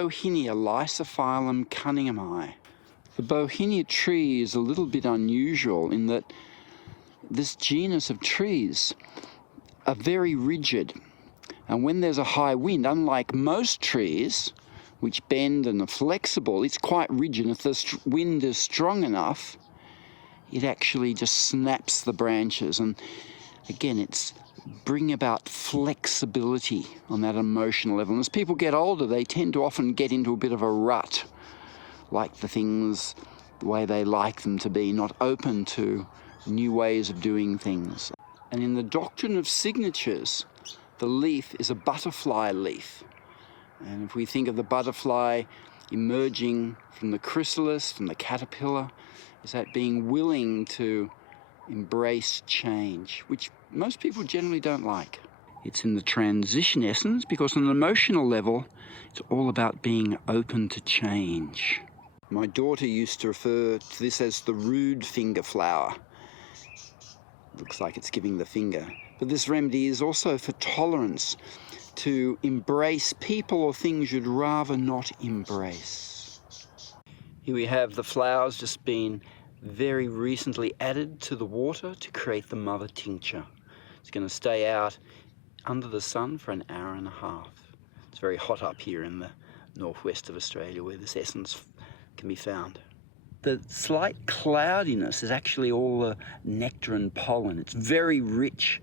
Bauhinia Lysophyllum Cunninghamii. The Bauhinia tree is a little bit unusual in that this genus of trees are very rigid. And when there's a high wind, unlike most trees, which bend and are flexible, it's quite rigid. If the wind is strong enough, it actually just snaps the branches. And again, it's bring about flexibility on that emotional level. And as people get older, they tend to often get into a bit of a rut, like the way they like them to be, not open to new ways of doing things. And in the doctrine of signatures, the leaf is a butterfly leaf. And if we think of the butterfly emerging from the chrysalis, from the caterpillar, is that being willing to embrace change, which most people generally don't like. It's in the transition essence because on an emotional level, it's all about being open to change. My daughter used to refer to this as the rude finger flower. Looks like it's giving the finger. But this remedy is also for tolerance, to embrace people or things you'd rather not embrace. Here we have the flowers just been very recently added to the water to create the mother tincture. It's going to stay out under the sun for an hour and a half. It's very hot up here in the northwest of Australia where this essence can be found. The slight cloudiness is actually all the nectar and pollen. It's very rich.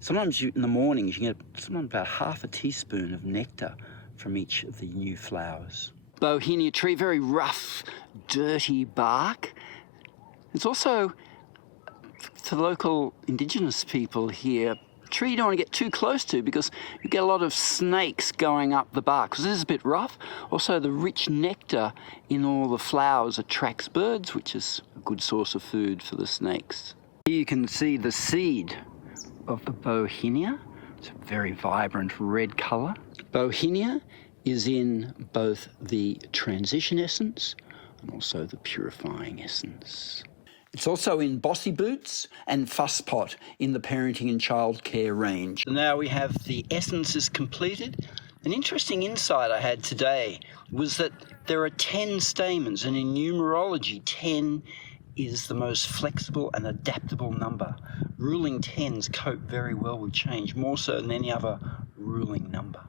Sometimes in the mornings you get sometimes about half a teaspoon of nectar from each of the new flowers. Bauhinia tree, very rough, dirty bark. It's also, to local indigenous people here, a tree you don't want to get too close to because you get a lot of snakes going up the bark because this is a bit rough. Also, the rich nectar in all the flowers attracts birds, which is a good source of food for the snakes. Here you can see the seed of the Bauhinia. It's a very vibrant red colour. Bauhinia is in both the transition essence and also the purifying essence. It's also in bossy boots and fusspot in the parenting and childcare range. Now we have the essences completed. An interesting insight I had today was that there are 10 stamens, and in numerology 10 is the most flexible and adaptable number. Ruling 10s cope very well with change, more so than any other ruling number.